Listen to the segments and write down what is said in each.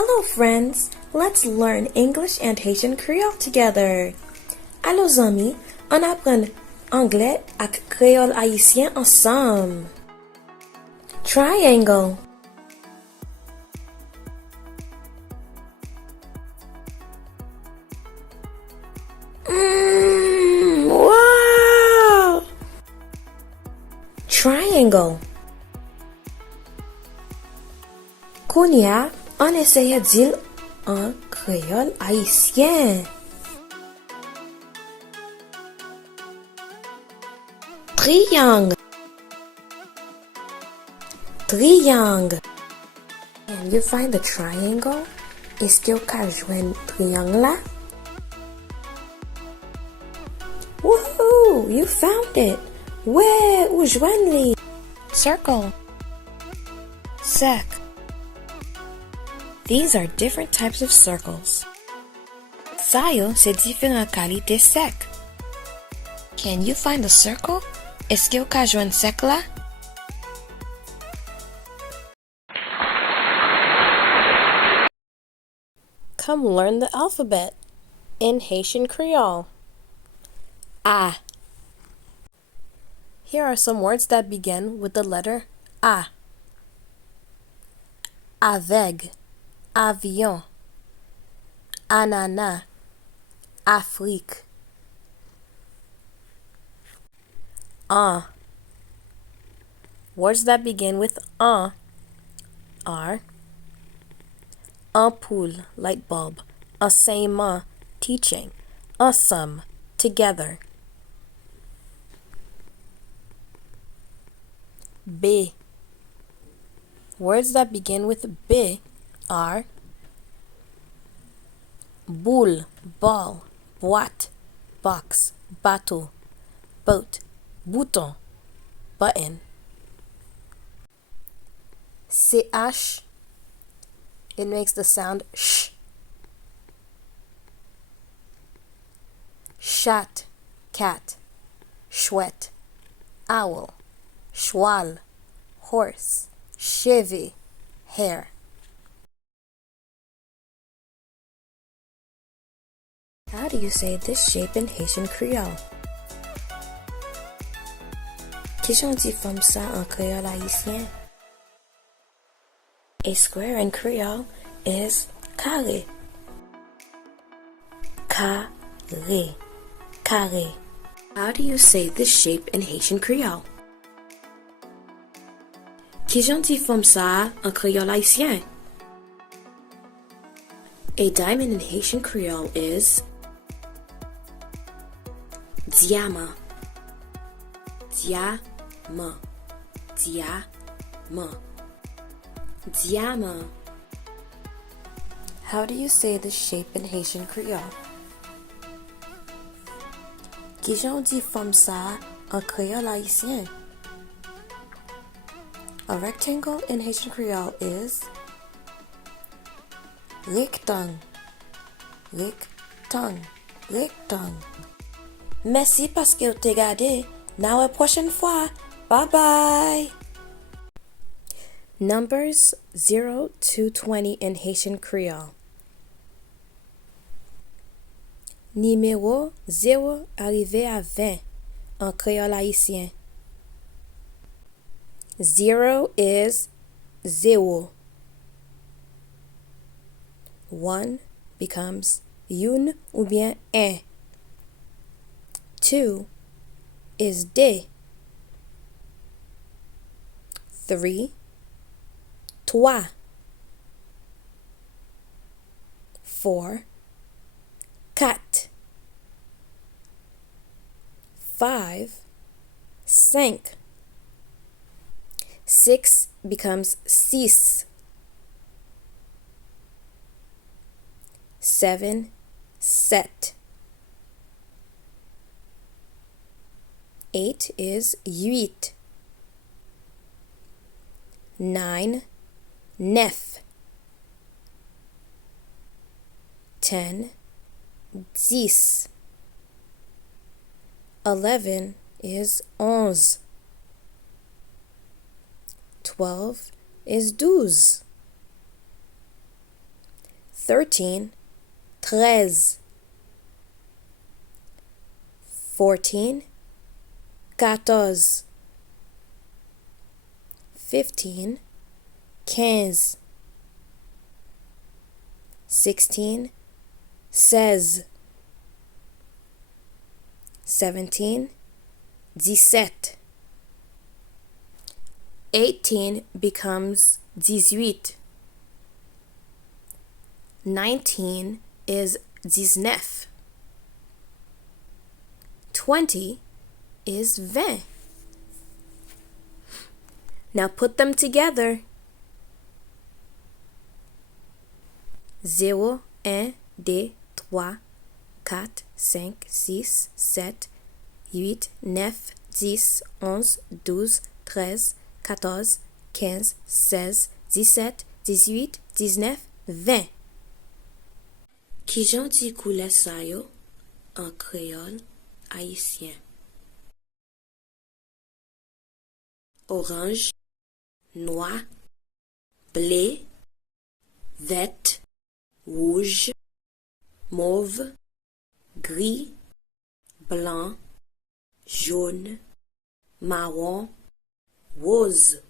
Hello friends, let's learn English and Haitian Creole together. Allô amis, on apprend anglais ak kreyòl haïtien ensemble. Triangle. Wow! Triangle. Kounia, on essaye d'il en créole haïtien. Triangle. Triangle. Can you find the triangle? Est-ce que vous pouvez joindre triangle là? Woohoo! You found it! Ouais, où joindre? Circle. Sac. These are different types of circles. Ça yo, c'est différentes qualités sec. Can you find the circle? Est-ce que vous pouvez joindre sec là? Come learn the alphabet in Haitian Creole. A. Here are some words that begin with the letter A. Avec, avion, ananas, Afrique. Words that begin with are ampoule, light bulb, enseignement, teaching, ensemble, together. B. Words that begin with B are boule, ball, boîte, box, bateau, boat, bouton, button. CH, it makes the sound sh. Chat, cat, chouette, owl, cheval, horse, chevy, hare. How do you say this shape in Haitian Creole? Qu'est-ce qu'on dit comme ça en créole haïtien? A square in Creole is carré. Carré. Carré. How do you say this shape in Haitian Creole? Qu'est-ce qu'on dit comme ça en créole haïtien? A diamond in Haitian Creole is diamant. Diamant. Diamant. Diamant. How do you say this shape in Haitian Creole? Qu'est-ce qu'on dit comme ça en créole haïtien? A rectangle in Haitian Creole is rectangle. Rectangle. Rectangle. Merci parce que vous t'avez regardé. Now à prochaine fois. Bye bye. Numbers 0 to 20 in Haitian Creole. Numéro 0 arrivé à 20 en créole haïtien. 0 is 0. 1 becomes une ou bien un. 2 is deux. 3, trois. 4, quatre. 5, cinq. 6 becomes six. 7, sept. 8 is huit. 9, neuf. 10, dix. 11 is onze. 12 is douze. 13, 13. 14, 14. 15, 15. 16, 16. 17, 17. 18 becomes 18. 19 is 19. 20 is 20. Now put them together. 0, 1, 2, 3, 4, 5, 6, 7, 8, 9, 10, 11, 12, 13, 14, 15, 16, 17, 18, 19, 20. Ki jan di koule sa yo en créole haïtien? Orange, noir, blé, vert, rouge, mauve, gris, blanc, jaune, marron, rose.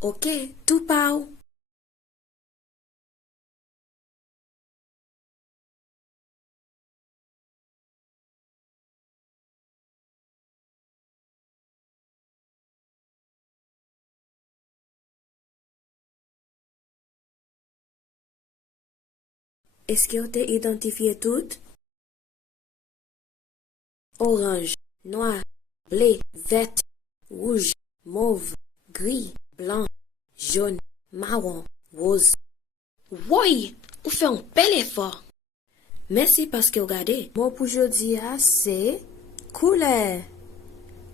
Ok, tout pau. Est-ce que vous avez identifié tout? Orange, noir, blé, vert, rouge, mauve, gris, blanc, jaune, marron, rose. Oui, vous faites un bel effort. Merci parce que vous regardez. Mon pour aujourd'hui, c'est couleur.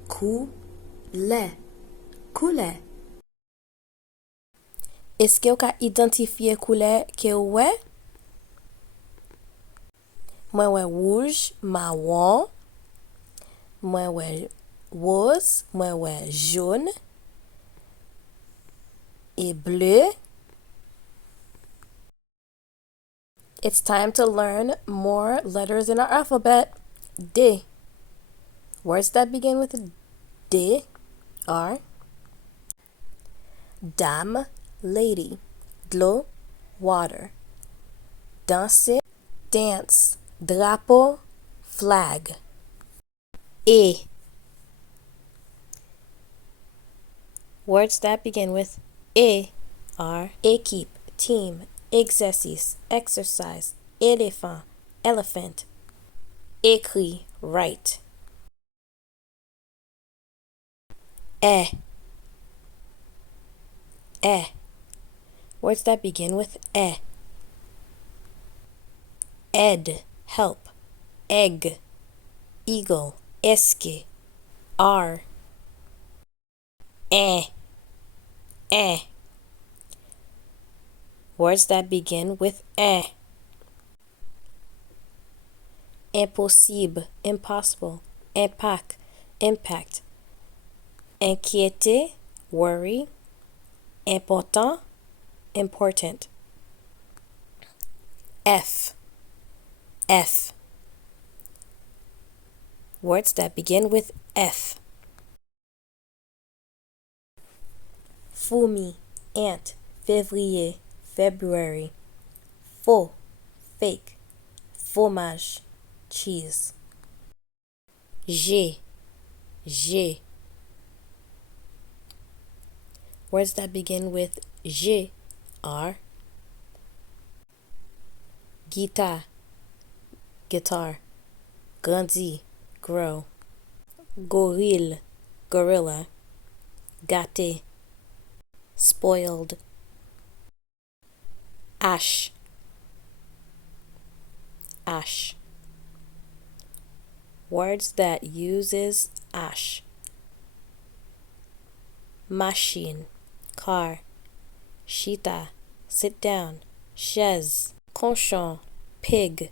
Couleur. Couleur. Est-ce que vous avez identifié couleur que vous avez? Moi, ouais, rouge, marron. Moi, ouais, rose. Moi, ouais, jaune. Et bleu. It's time to learn more letters in our alphabet. D. Words that begin with D are dame, lady, d'eau, water, danser, dance, drapeau, flag. E. Words that begin with E are équipe, team, exercice, exercise, éléphant, elephant, écrit, write. E. E. Words that begin with E. Ed, help, egg, eagle, esque, R. Eh. Eh. Words that begin with eh. Impossible, impossible, impact, impact. Inquiéter, worry. Important, important. F. F. Words that begin with F. Fourmi, ant, février, February. Faux, fake, fromage, cheese. G. G. Words that begin with G are guitar, guitar, grandi, grow, gorille, gorilla, gâté, spoiled. Ash. Ash. Words that uses ash. Machine, car. Chita, sit down. Chaise, cochon, pig.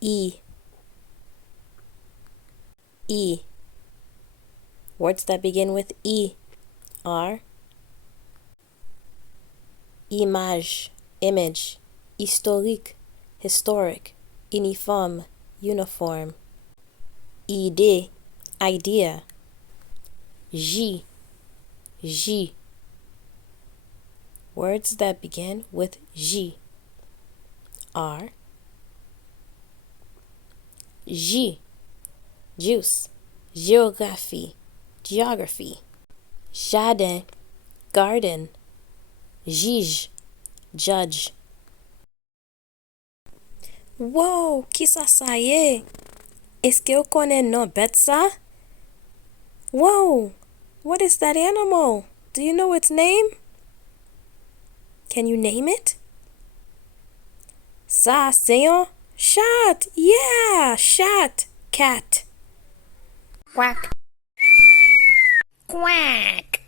E. E. Words that begin with E are image, image, historique, historic, uniforme, uniform, idée, idea, J, J. Words that begin with J are J, juice, géographie, geography, jardin, garden, juge, judge. Wow, qui ça y est? Est-ce que vous connaissez non bête ça? Whoa, what is that animal? Do you know its name? Can you name it? Ça, c'est un chat. Yeah, chat, cat. Quack. Quack.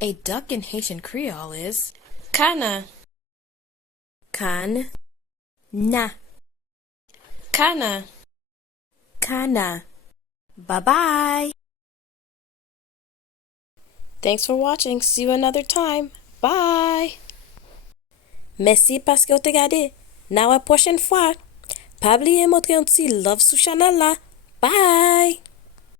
A duck in Haitian Creole is kana. Can. Na. Kana. Kana. Bye-bye. Thanks for watching. See you another time. Bye. Merci parce que vous avez regardé. Na la prochaine fois. Pas oublier montrer un petit love sur channel là. Bye.